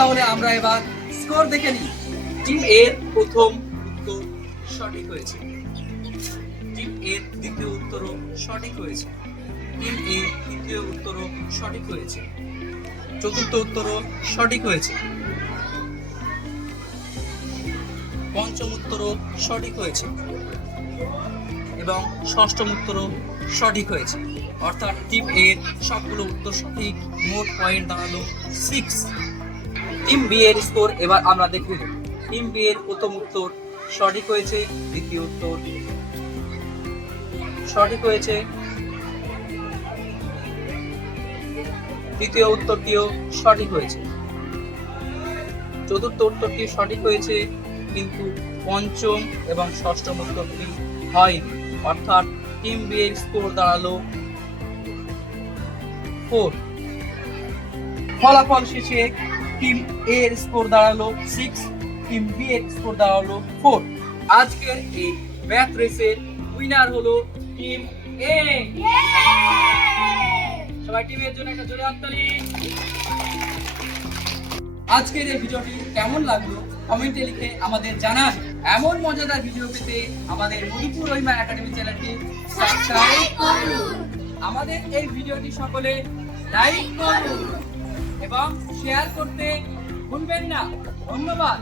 তাহলে আমরা এবার স্কোর দেখে নিই। টিম এর প্রথম উত্তর সঠিক হয়েছে, টিম এর দ্বিতীয় উত্তরও সঠিক হয়েছে, টিম এর তৃতীয় উত্তরও সঠিক হয়েছে, চতুর্থ উত্তরও সঠিক হয়েছে, পঞ্চম উত্তরও সঠিক হয়েছে এবং ষষ্ঠম উত্তরও সঠিক হয়েছে। অর্থাৎ টিম এর সবগুলো উত্তর সঠিক, মোট পয়েন্ট দাঁড়ালো 6। টিম বি এর স্কোর এবার আমরা দেখে নেব। টিম বি এর প্রথম উত্তর সঠিক হয়েছে, দ্বিতীয় উত্তর সঠিক হয়েছে, তৃতীয় উত্তরটিও সঠিক হয়েছে, চতুর্থ উত্তরটি সঠিক হয়েছে, কিন্তু পঞ্চম এবং ষষ্ঠম উত্তরটি হয়নি। অর্থাৎ টিম বি এর স্কোর দাঁড়ালো 4। ফলাফল শেষে টিম এ এর স্কোর দাঁড়ালো 6, টিম বি এর স্কোর দাঁড়ালো 4। আজকের এই ম্যাথ রেসের উইনার হলো টিম এ। সবাই টিমের জন্য একটা জোরে হাততালি। আজকের এই ভিডিওটি কেমন লাগলো কমেন্টে লিখে আমাদের জানান। এমন মজাদার ভিডিও পেতে আমাদের মধুপুর রহিমা একাডেমি চ্যানেলটি সাবস্ক্রাইব করুন। আমাদের এই ভিডিওটি সকলে লাইক করুন এবং শেয়ার করতে ভুলবেন না। ধন্যবাদ।